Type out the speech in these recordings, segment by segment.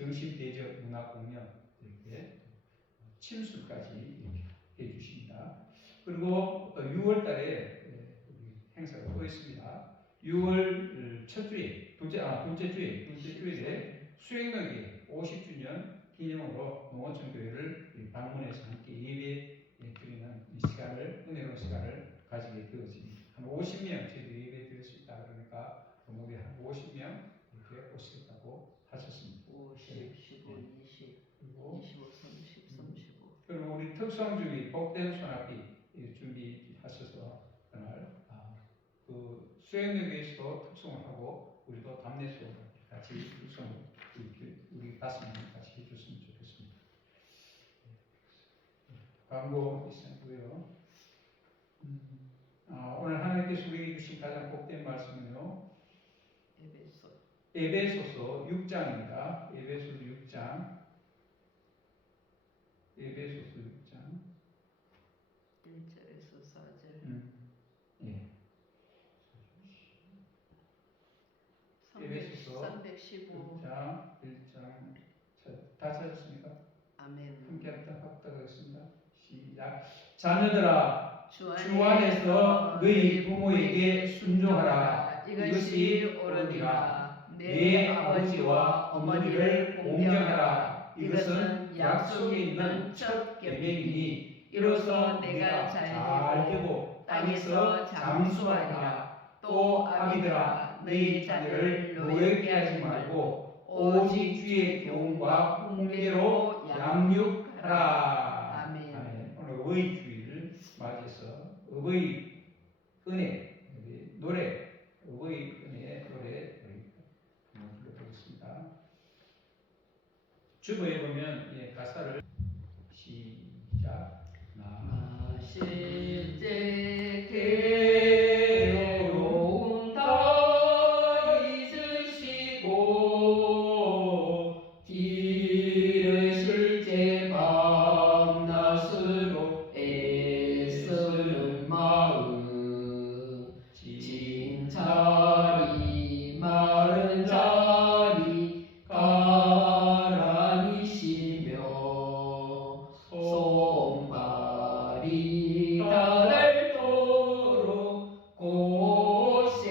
정신대적 문화공연 이렇게 침술까지 이렇게 해주십니다. 그리고 6월 달에 행사가 또 있습니다. 6월 첫 주에, 둘째 주에 수행너기 50주년 기념으로 농어촌교회를 방문해서 함께 예배 드리는 시간을, 은혜로운 시간을 가지게 되었습니다. 한 50명 저희들이 예배 드릴 수 있다 그러니까 우리 한 50명 이렇게 오시겠다고 하셨습니다. 50, 15, 20, 그리고 25, 30, 35. 그리고 우리 특성주의 복된 소나비 준비하셔서 그날 그 수행력에서도 특성을 하고 우리도 답례소 같이 특성을 우리 5명 같이 해줬으면 좋겠습니다. 광고 있고요. 오늘 하나님께서 우리에게 주신 가장 복된 말씀은요. 에베소서 6장입니다. 에베소서 6장. 1절에서 4절. 예. 에베소서 315. 6장 1장 다 찾았습니까? 아멘. 함께 합독하겠습니다. 시작. 자녀들아 주 안에서 너희 부모에게 순종하라. 이것이 옳으니라. 내 아버지와 어머니를 공경하라. 이것은 약속에 있는 첫 계명이니 이로써 내가 잘 되고 땅에서 장수하리라. 또 아비들아 너희 자녀를 노엽게 하지 말고 오직 주의 교훈과 훈계로 양육하라. 아멘. 오늘 어버이 주일을 맞이해서 어버이 은혜 노래 어버이 은혜의 노래 한번 불러보겠습니다. 주보에 보면 가사를 시작. 실제 괴로움 다 잊으시고 길을 실제 밤낮으로 애쓰는 마음 진 자리 마른 자리 가라니시며 손발이 닳도록 고생하시네.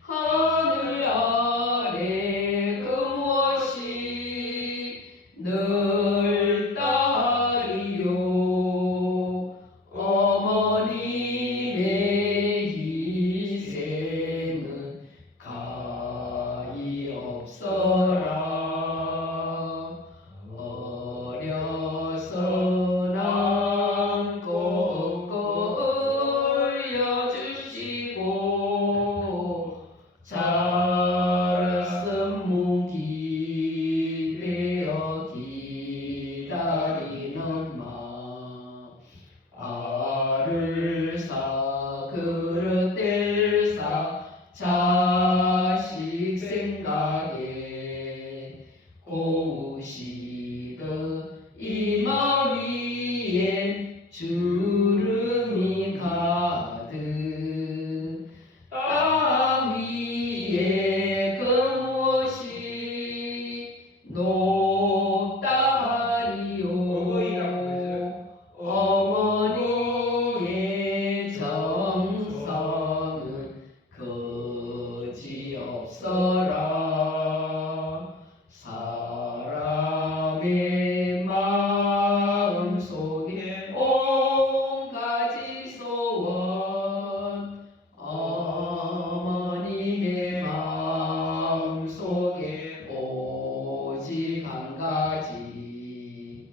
하늘 아래 그 무엇이 늘 따리요. 어머님의 희생은 가히 없어라. 어려서 남고 올려주시고 자랐음 무기 되어 기다리는 마 알을 사 그릇들 사 자식 생각에 고우시던 이 마음 위엔 주름이 가득 땅 위에 그 무엇이 높다리요. 어머니의 정성은 거지없어라. 사람의 마음속에 온 가지 소원 어머니의 마음속에 오직 한 가지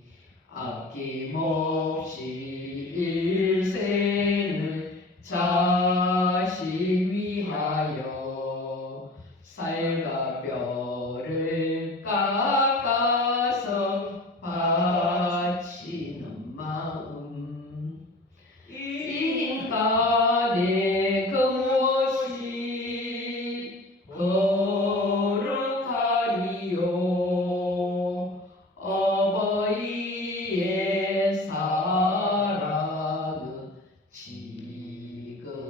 아낌없이 일생을 자식 위하여 살과 뼈를 깎아서 바치는 마음 인간의 그 무엇이 거룩하리요. 어버이의 사랑은 지극하여라.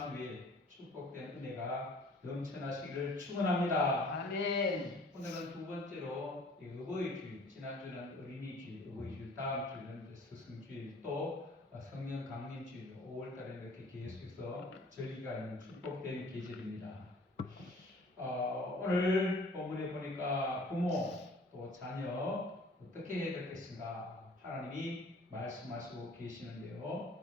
임마누엘 축복된 은혜가 넘쳐나시기를 축원합니다. 아멘. 오늘은 두 번째로 어버이주일, 지난주는 어린이주일, 어버이주일, 다음 주는 스승주일, 또 성령 강림주일, 5월달에 이렇게 계속해서 절기가 있는 축복된 계절입니다. 오늘 본문에 보니까 부모 또 자녀 어떻게 해야 될 것인가 하나님이 말씀하시고 계시는데요.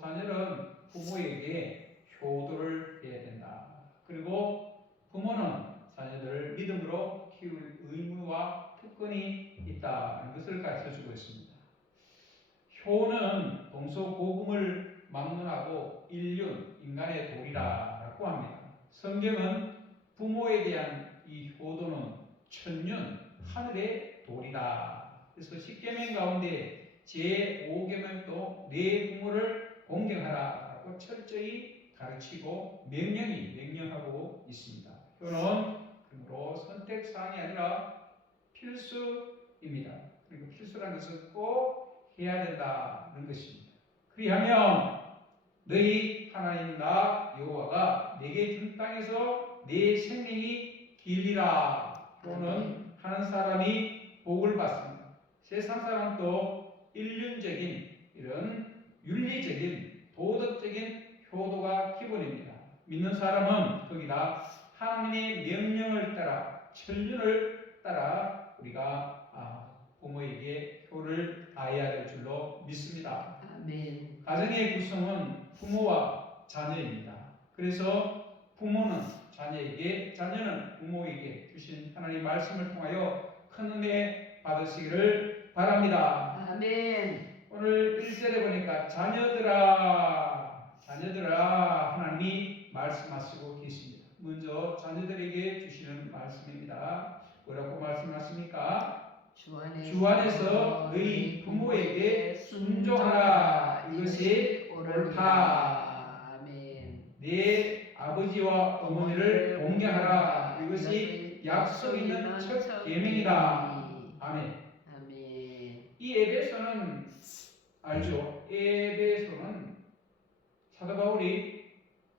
자녀는 부모에게 효도를 해야 된다. 그리고 부모는 자녀들을 믿음으로 키울 의무와 특권이 있다는 것을 가르쳐주고 있습니다. 효는 동서고금을 막론하고 인륜, 인간의 도리라고 합니다. 성경은 부모에 대한 이 효도는 천륜, 하늘의 도리다. 그래서 십계명 가운데 제5계명도 내 부모를 공경하라라고 철저히 가르치고 명령하고 있습니다. 효는 그러므로 선택사항이 아니라 필수입니다. 그리고 필수라는 것은 꼭 해야 된다는 것입니다. 그리하면 너희 하나님 나 여호와가 내게 준 땅에서 내 생명이 길리라. 또는 하는 사람이 복을 받습니다. 세상 사람도 인륜적인 이런 윤리적인 도덕적인 효도가 기본입니다. 믿는 사람은 거기다 하나님의 명령을 따라 천륜을 따라 우리가 부모에게 효를 다해야 될 줄로 믿습니다. 아멘. 가정의 구성은 부모와 자녀입니다. 그래서 부모는 자녀에게, 자녀는 부모에게 주신 하나님의 말씀을 통하여 큰 은혜 받으시기를 바랍니다. 아멘. 오늘 1절에 보니까 자녀들아 하나님이 말씀하시고 계십니다. 먼저 자녀들에게 주시는 말씀입니다. 뭐라고 말씀하십니까? 주 안에서 너희 부모에게 순종하라. 이것이 옳다. 아멘. 네 아버지와 어머니를 공경하라. 이것이 약속 있는 첫 계명이다. 아멘. 아멘. 이 에베소는 알죠? 에베소는 사도 바울이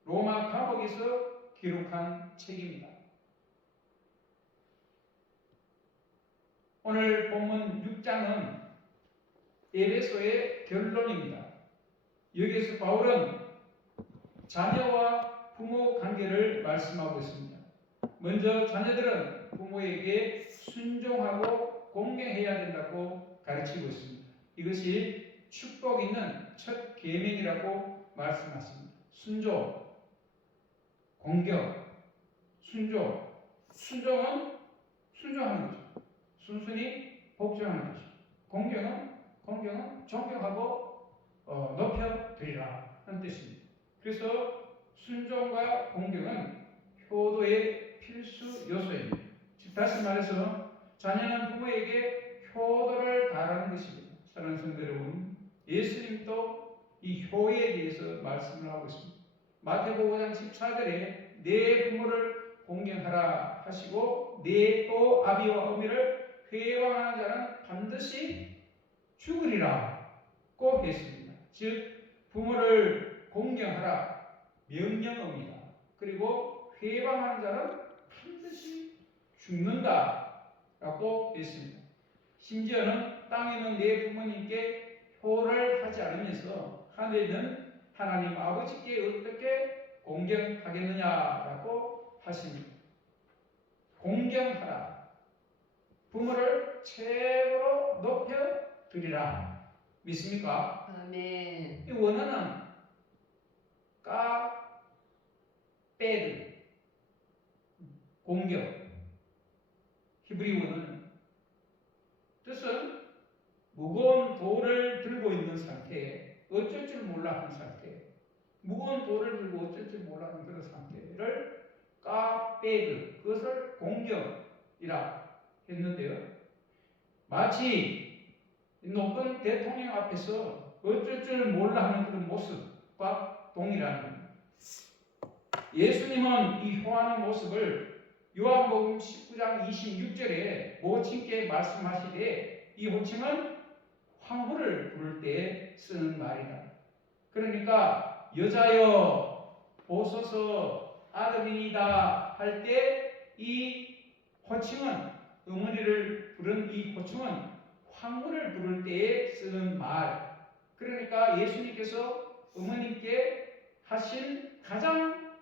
로마 감옥에서 기록한 책입니다. 오늘 본문 6장은 에베소의 결론입니다. 여기에서 바울은 자녀와 부모 관계를 말씀하고 있습니다. 먼저 자녀들은 부모에게 순종하고 공경해야 된다고 가르치고 있습니다. 이것이 축복 있는 첫 계명이라고 말씀하십니다. 순종, 공경, 순종. 순종은 순종하는 거죠. 순순히 복종하는 것이죠. 공경은 존경하고 높여드리라 하는 뜻입니다. 그래서 순종과 공경은 효도의 필수 요소입니다. 즉 다시 말해서 자녀는 부모에게 효도를 다하는 것입니다. 사랑하는 성도 여러분, 예수님도 이 효에 대해서 말씀을 하고 있습니다. 마태복음 5장 14절에 내 부모를 공경하라 하시고 내 또 아비와 어미를 회방하는 자는 반드시 죽으리라고 했습니다. 즉 부모를 공경하라 명령입니다. 그리고 회방하는 자는 반드시 죽는다라고 했습니다. 심지어는 땅에 있는 내 부모님께 효를 하지 않으면서 하늘에 있는 하나님 아버지께 어떻게 공경하겠느냐라고 하십니다. 공경하라. 부모를 최고로 높여드리라. 믿습니까? 아멘. 이 원어는 빼드 공경. 히브리 원어는 뜻은 무거운 돌을 들고 있는 상태에 어쩔 줄 몰라 하는 상태, 무거운 돌을 들고 어쩔 줄 몰라 하는 그런 상태를 빼드, 그것을 공경이라 했는데요. 마치 높은 대통령 앞에서 어쩔 줄 몰라 하는 그런 모습과 동일한 겁니다. 예수님은 이 효하는 모습을 요한복음 19장 26절에 모친께 말씀하시되 이 호칭은 황후를 부를 때 쓰는 말이다. 그러니까 여자여 보소서 아들이니다 할 때 이 호칭은 어머니를 부른 이 호칭은 황후를 부를 때에 쓰는 말. 그러니까 예수님께서 어머님께 하신 가장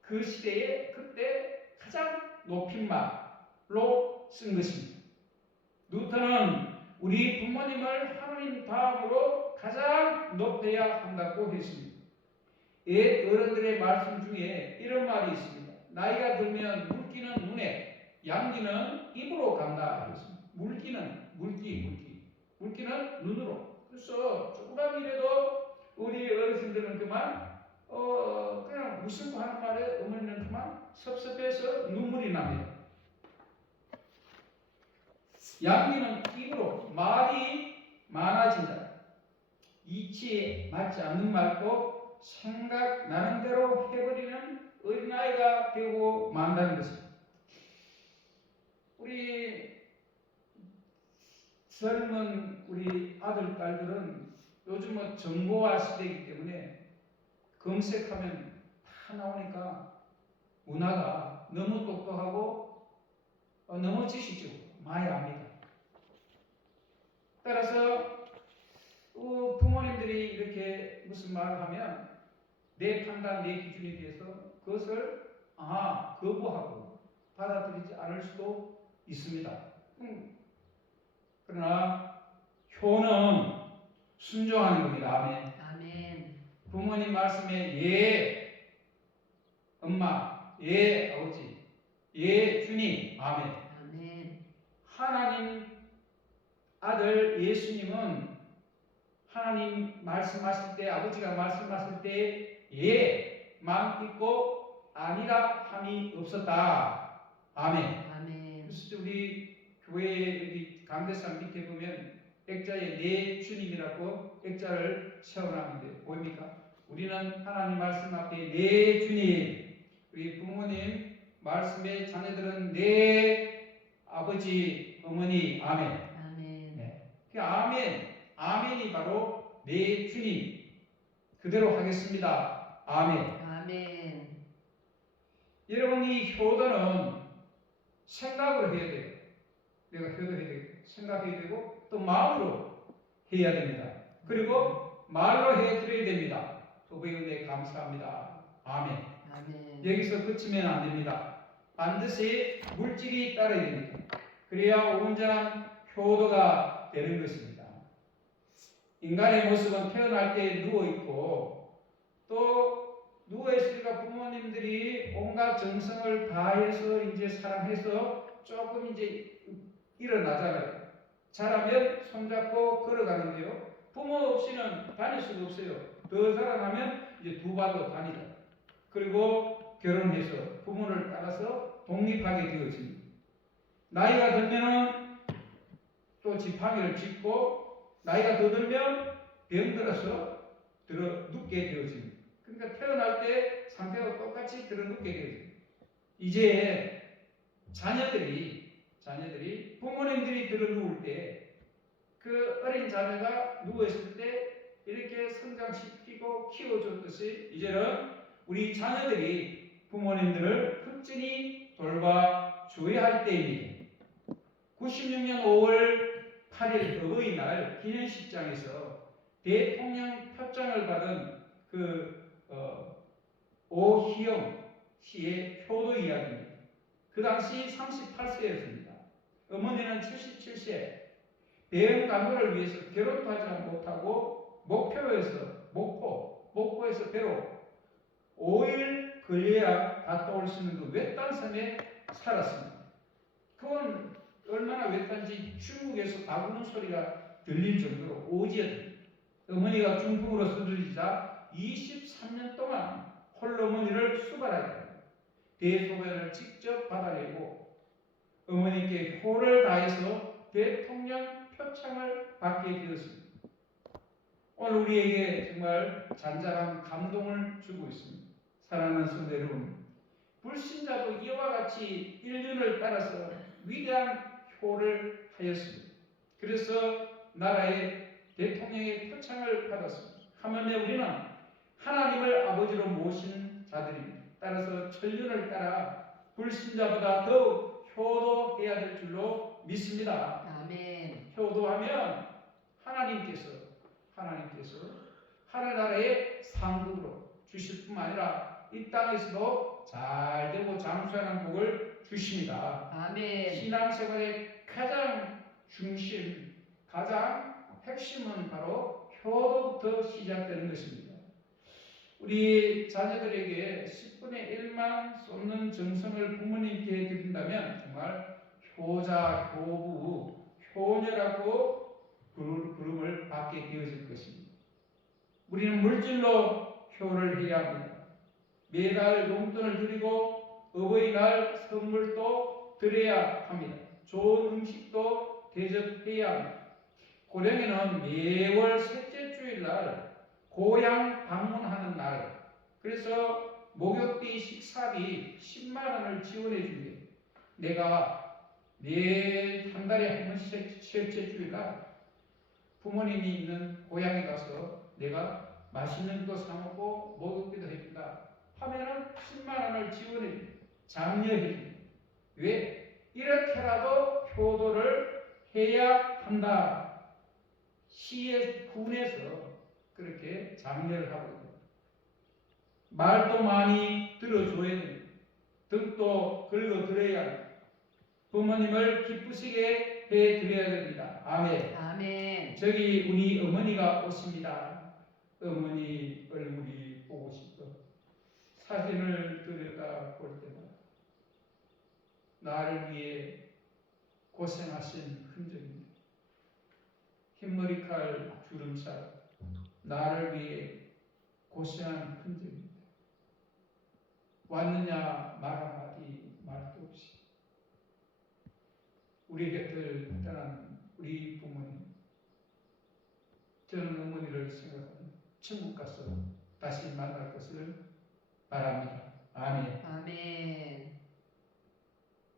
그 시대에 그때 가장 높인 말로 쓴 것입니다. 루터는 우리 부모님을 하나님 다음으로 가장 높여야 한다고 했습니다. 옛 어른들의 말씀 중에 이런 말이 있습니다. 나이가 들면 물기는 눈에, 양기는 입으로 간다. 물기는 물기는 눈으로. 그래서 조그만 일에도 우리 어르신들은 그만 그냥 무슨 하는 말에 어머니는 그만 섭섭해서 눈물이 납니다. 양기는 입으로 말이 많아진다. 이치에 맞지 않는 말도 생각나는 대로 해버리는 어린아이가 되고 만다는 것입니다. 우리 젊은 우리 아들, 딸들은 요즘은 정보화 시대이기 때문에 검색하면 다 나오니까 문화가 너무 똑똑하고 너무 지식적으로 많이 압니다. 따라서 부모님들이 이렇게 무슨 말을 하면 내 판단, 내 기준에 대해서 그것을 거부하고 받아들이지 않을 수도 있습니다. 그러나 효는 순종하는 겁니다. 아멘. 아멘. 부모님 말씀에 예 엄마, 예 아버지, 예 주님, 아멘. 아멘. 하나님 아들 예수님은 하나님 말씀하실 때, 아버지가 말씀하실 때 예만 있고 아니라 함이 없었다. 아멘. 아멘. 그래서 우리 교회 여기 강대상 밑에 보면 액자에 네 주님이라고 액자를 세워놨는데 보입니까? 우리는 하나님 말씀 앞에 네 주님, 우리 부모님 말씀에 자녀들은 네 아버지, 어머니, 아멘. 아멘. 네. 그 아멘이 바로 네 주님. 그대로 하겠습니다. 아멘. 아멘. 여러분 이 효도는 생각을 해야 돼요. 내가 효도해야 되고 생각해야 되고 또 마음으로 해야 됩니다. 그리고 말로 해드려야 됩니다. 부부의 은혜 감사합니다. 아멘. 아멘. 여기서 그치면 안 됩니다. 반드시 물질이 따라야 됩니다. 그래야 온전한 효도가 되는 것입니다. 인간의 모습은 태어날 때 누워있고 또 누워있으니까 부모님들이 온갖 정성을 다해서 이제 사랑해서 조금 이제 일어나잖아요. 자라면 손잡고 걸어가는데요. 부모 없이는 다닐 수가 없어요. 더 자라나면 이제 두 발로 다니다. 그리고 결혼해서 부모를 따라서 독립하게 되어집니다. 나이가 들면은 또 지팡이를 짚고 나이가 더 들면 병들어서 들어 눕게 되어집니다. 그러니까 태어날 때 상태와 똑같이 들어 눕게 되어집니다. 이제 자녀들이 부모님들이 들어 누울 때 그 어린 자녀가 누워있을 때 이렇게 성장시키고 키워줬듯이 이제는 우리 자녀들이 부모님들을 극진히 돌봐줘야 할 때입니다. 96년 5월 8일 어버이날 기념식장에서 대통령 표창을 받은 오희영 씨의 효도 이야기입니다. 그 당시 38세였습니다. 어머니는 77세. 대형 간호를 위해서 결혼도 하지 못하고 목포에서 배로 5일 걸려야 갔다 올 수 있는 그 외딴 섬에 살았습니다. 그건 얼마나 외딴지 중국에서 다구는 소리가 들릴 정도로 오지였습니다. 어머니가 중풍으로 쓰러지자 23년 동안 홀로 어머니를 수발하게 됩니다. 대소변을 직접 받아내고 어머니께 효를 다해서 대통령 표창을 받게 되었습니다. 오늘 우리에게 정말 잔잔한 감동을 주고 있습니다. 사랑하는 성도 여러분, 불신자도 이와 같이 인륜을 따라서 위대한 효를 하였습니다. 그래서 나라의 대통령의 표창을 받았습니다. 하물며 우리는 하나님을 아버지로 모신 자들입니다. 따라서 천륜을 따라 불신자보다 더욱 효도해야 될 줄로 믿습니다. 아멘. 효도하면 하나님께서 하늘나라의 상급으로 주실 뿐만 아니라 이 땅에서도 잘 되고 장수하는 복을 주십니다. 아멘. 신앙생활의 가장 중심, 가장 핵심은 바로 효도부터 시작되는 것입니다. 우리 자녀들에게 10분의 1만 쏟는 정성을 부모님께 드린다면 정말 효자, 효부, 효녀라고 부름을 받게 되어질 것입니다. 우리는 물질로 효를 해야 합니다. 매달 용돈을 드리고 어버이날 선물도 드려야 합니다. 좋은 음식도 대접해야 합니다. 고령에는 매월 셋째 주일날 고향 방문하는 날, 그래서 목욕비, 식사비 10만 원을 지원해 준대요. 내가 매일 한 달에 한 번씩 셋째 주일날 부모님이 있는 고향에 가서 내가 맛있는 것도 사 먹고 목욕비도 해준다 하면은 10만 원을 지원해 줍니다. 장려해 줍니다. 왜? 이렇게라도 효도를 해야 한다. 시의 군에서 그렇게 장려를 하고 있습니다. 말도 많이 들어줘야 됩니다. 등도 긁어드려야 합니다. 부모님을 기쁘시게 해드려야 됩니다. 아멘. 아멘. 저기 우리 어머니가 오십니다. 어머니 얼굴이 보고 싶어. 사진을 들여다 볼 때마다 나를 위해 고생하신 흔적입니다. 흰머리칼 주름살, 나를 위해 고생한 흔적입니다. 왔느냐 말 한마디 말도 없이 우리 곁을 떠난 우리 부모님, 저는 어머니를 생각하며 천국 가서 다시 만날 것을 바랍니다. 아멘. 아멘.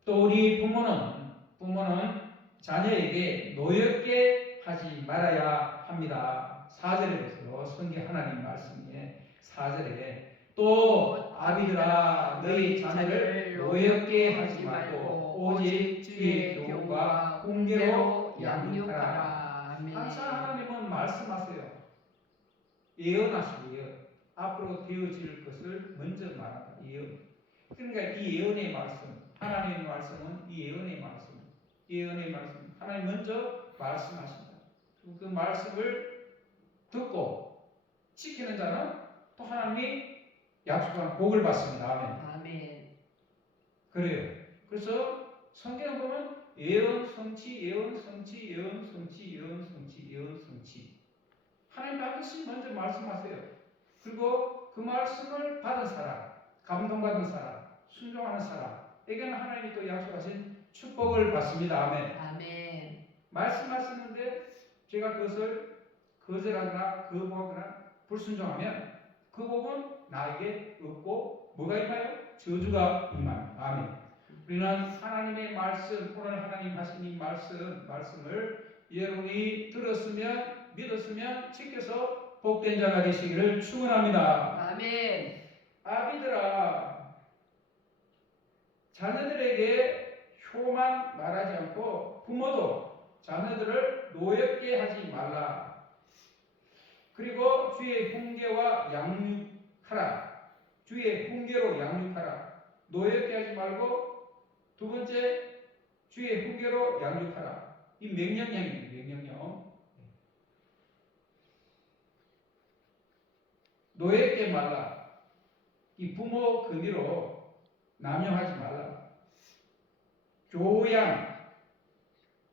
또 우리 부모는 자녀에게 노엽게 하지 말아야 합니다. 4절에 보세요. 성경 하나님 말씀에 4절에 또 아비들아 너희 자녀를 노엽게 하지 말고 오직 주의 교훈과 훈계로 양육하라. 항상 하나님은 말씀하세요. 예언하시고 앞으로 되어질 것을 먼저 말한다. 예언. 그러니까 이 예언의 말씀, 하나님의 말씀은 이 예언의 말씀, 하나님 먼저 말씀하신다. 그 말씀을 듣고 지키는 자는 또 하나님이 약속한 복을 받습니다. 아멘. 아멘. 그래요. 그래서 성경을 보면 예언 성취. 하나님 반드시 먼저 말씀하세요. 그리고 그 말씀을 받은 사람, 감동받은 사람, 순종하는 사람에게는 하나님이 또 약속하신 축복을 받습니다. 아멘. 아멘. 말씀하시는데 제가 그것을 거절하거나 거부하거나 불순종하면 그 복은 나에게 없고 뭐가 임하여? 저주가 임합니다. 아멘. 우리는 하나님의 말씀, 오늘 하나님 하신 이 말씀을 여러분이 들었으면 믿었으면 지켜서 복된 자가 되시기를 축원합니다. 아멘. 아비들아 자녀들에게 효만 말하지 않고 부모도 자녀들을 노엽게 하지 말라. 그리고 주의 훈계와 양육하라. 주의 훈계로 양육하라. 노엽게 하지 말고 두 번째 주의 훈계로 양육하라. 이 명령형입니다. 명령형. 노엽게 말라. 이 부모 금의로 남용하지 말라.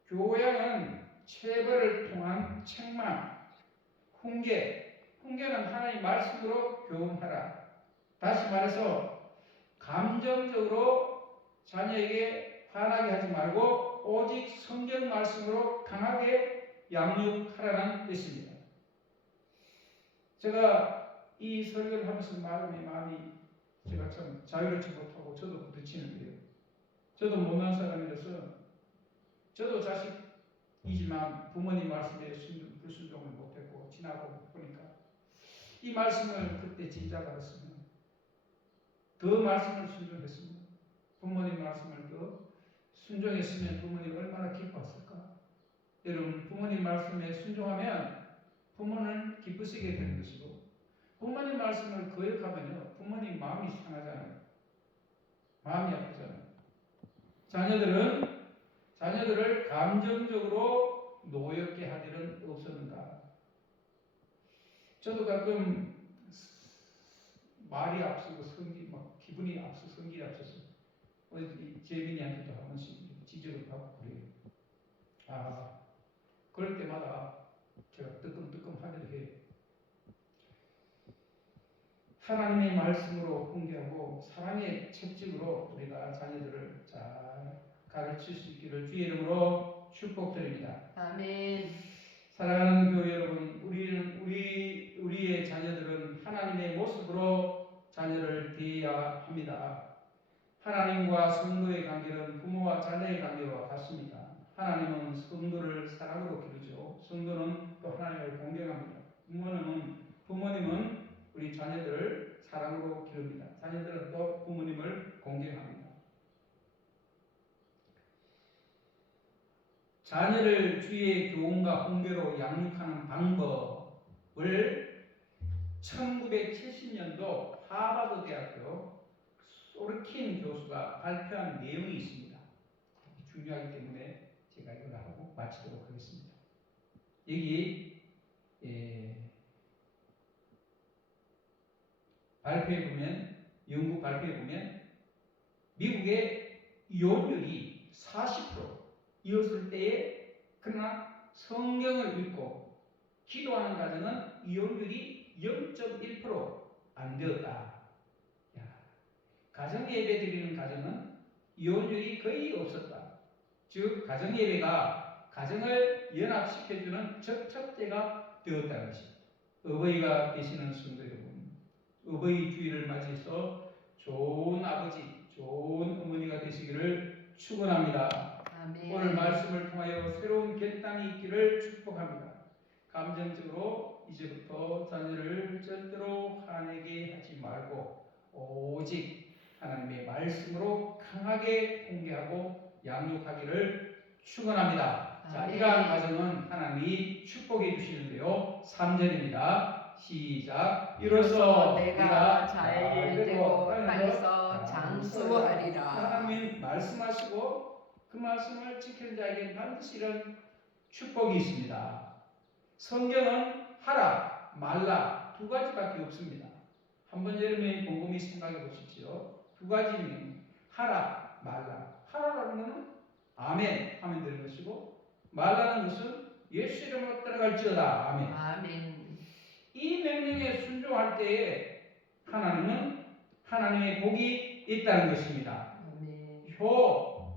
교양은 체벌을 통한 책망, 훈계는 하나님의 말씀으로 교훈하라. 다시 말해서 감정적으로 자녀에게 화나게 하지 말고 오직 성경 말씀으로 강하게 양육하라는 뜻입니다. 제가 이 설교를 하면서 마음이 제가 참 자유롭지 못하고 저도 부딪히는데요. 저도 못난 사람이라서 저도 자식이지만 부모님 말씀에 불순종을 못했고 지나고 보니까 이 말씀을 그때 진짜 받았으면 더 말씀을 순종했습니다. 부모님 말씀을 더 순종했으면 부모님 얼마나 기뻐했을까? 여러분 부모님 말씀에 순종하면 부모는 기쁘시게 되는 것이고 부모님 말씀을 거역하면요 부모님 마음이 상하잖아요. 마음이 아프잖아요. 자녀들을 감정적으로 노엽게 할 일은 없었는가? 저도 가끔 말이 앞서고 기분이 앞서 성질이 앞서서 재민이한테도 한 번씩 지적을 받고 그래요. 그럴 때마다 제가 뜨끔뜨끔 하기도 해요. 하나님의 말씀으로 훈계하고 사랑의 채찍으로 우리가 자녀들을 잘 가르칠 수 있기를 주의 이름으로 축복드립니다. 아멘. 사랑하는 교회 여러분, 우리의 자녀들은 하나님의 모습으로 자녀를 대해야 합니다. 하나님과 성도의 관계는 부모와 자녀의 관계와 같습니다. 하나님은 성도를 사랑으로 기르죠. 성도는 또 하나님을 공경합니다. 부모님은 우리 자녀들을 사랑으로 기릅니다. 자녀들은 또 부모님을 공경합니다. 자녀를 주의 교훈과 훈계로 양육하는 방법을 1970년도 하버드 대학교 소르킨 교수가 발표한 내용이 있습니다. 중요하기 때문에 제가 이걸 하고 마치도록 하겠습니다. 여기 발표에 보면 영국 발표에 보면 미국의 이혼율이 40%였을 때에 그러나 성경을 읽고 기도하는 가정은 이혼율이 0.1% 안 되었다. 가정 예배 드리는 가정은 이혼율이 거의 없었다. 즉 가정 예배가 가정을 연합시켜주는 접촉제가 되었다는 것입니다. 어버이가 되시는 성도 여러분, 어버이 주일을 맞이해서 좋은 아버지, 좋은 어머니가 되시기를 축원합니다. 아멘. 오늘 말씀을 통하여 새로운 결단이 있기를 축복합니다. 감정적으로 이제부터 자녀를 절대로 화내게 하지 말고 오직 하나님의 말씀으로 강하게 공개하고 양육하기를 축원합니다. 자, 이러한 가정은 하나님이 축복해 주시는데요. 3절입니다. 시작. 이로써 내가 잘되고 땅에서 장수하리라. 하나님 말씀하시고 그 말씀을 지키는 자에게 반드시 이런 축복이 있습니다. 성경은 하라, 말라 두 가지밖에 없습니다. 한번 여러분이 곰곰이 생각해 보십시오. 두 가지는 하라, 말라. 하라라는 것은 아멘 하면 되는 것이고 말라는 것은 예수 이름으로 따라갈지어다. 아멘. 아멘. 이 명령에 순종할 때에 하나님은 하나님의 복이 있다는 것입니다. 아멘.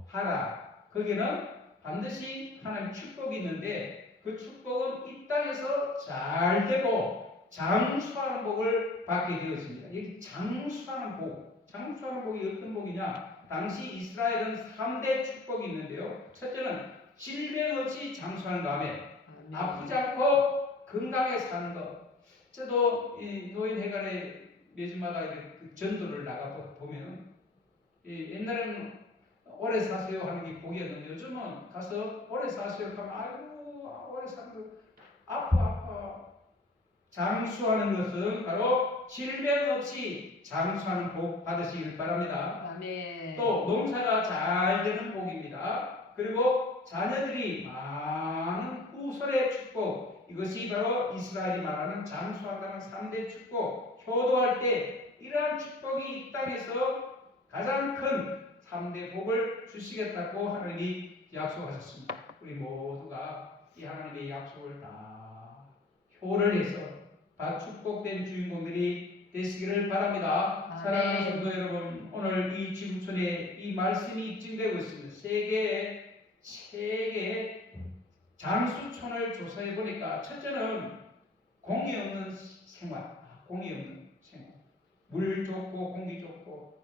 하라. 거기는 반드시 하나님 축복이 있는데 그 축복은 이 땅에서 잘 되고 장수하는 복을 받게 되었습니다. 이 장수하는 복. 장수하는 복이 어떤 복이냐? 당시 이스라엘은 3대 축복이 있는데요. 첫째는 질병 없이 장수하는 거. 아멘. 아프지 않고 건강하게 사는 것. 저도 이 노인회관에 매주마다 그 전도를 나가 보면 옛날에는 오래 사세요 하는 게 복이었는데 요즘은 가서 오래 사세요 하면 아이고 오래 사는 거 아파. 장수하는 것은 바로 질병 없이 장수하는 복 받으시길 바랍니다. 아멘. 또 농사가 잘 되는 복입니다. 그리고 자녀들이 많은 후손의 축복, 이것이 바로 이스라엘이 말하는 장수한다는 3대 축복. 효도할 때 이러한 축복이 이 땅에서 가장 큰 3대 복을 주시겠다고 하나님이 약속하셨습니다. 우리 모두가 이 하나님의 약속을 다 효를 해서 다 축복된 주인공들이 되시기를 바랍니다. 아멘. 사랑하는 성도 여러분, 오늘 이 지구촌에 이 말씀이 입증되고 있습니다. 세계의 장수촌을 조사해 보니까 첫째는 공이 없는 생활, 물 좋고 공기 좋고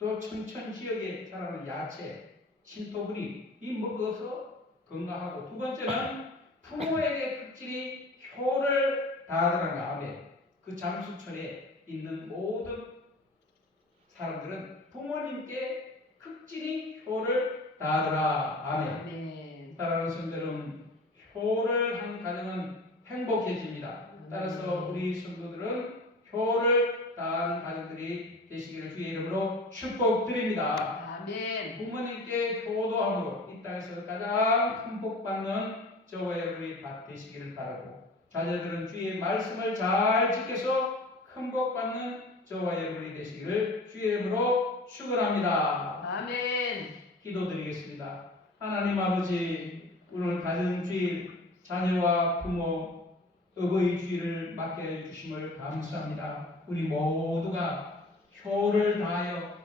또 청천 지역에 자라는 야채, 신토부리 이 먹어서 건강하고 두 번째는 부모에게 극진히 효를 다하더라는 아멘. 그 장수촌에 있는 모든 사람들은 부모님께 극진히 효를 다하더라. 아멘. 아멘. 사랑하는 성도들은 효를 한 가정은 행복해집니다. 따라서 우리 성도들은 효를 다한 가정들이 되시기를 주의 이름으로 축복드립니다. 아멘. 부모님께 효도함으로 이 땅에서 가장 큰 복 받는 저와 여러분이 되시기를 바라고, 자녀들은 주의 말씀을 잘 지켜서 큰 복 받는 저와 여러분이 되시기를 주의 이름으로 축원합니다. 아멘. 기도드리겠습니다. 하나님 아버지, 오늘 가정주일, 자녀와 부모, 어버이 주일을 맡게 해주심을 감사합니다. 우리 모두가 효를 다하여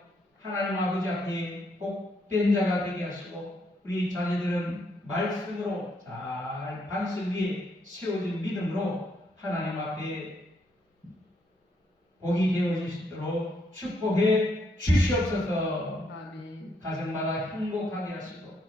하나님 아버지 앞에 복된 자가 되게 하시고, 우리 자녀들은 말씀으로 잘 반석 위에 세워진 믿음으로 하나님 앞에 복이 되어지시도록 축복해 주시옵소서. 아멘. 가정마다 행복하게 하시고,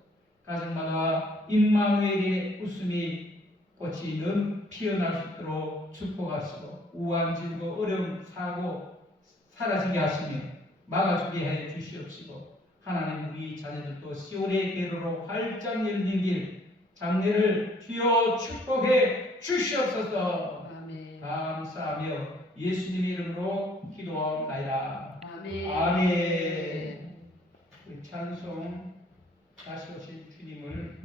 가정마다 임마누엘의 웃음이 꽃이 는 피어날 수 있도록 축복하시고, 우한 질고 어려움 사고 사라지게 하시며 막아주게 해 주시옵시고, 하나님 우리 자녀들도 시온의 대로로 활짝 열린 길 장래를 주여 축복해 주시옵소서. 아멘. 감사하며 예수님 이름으로 기도하옵나이다. 아멘. 아멘. 찬송 다시 오신 주님을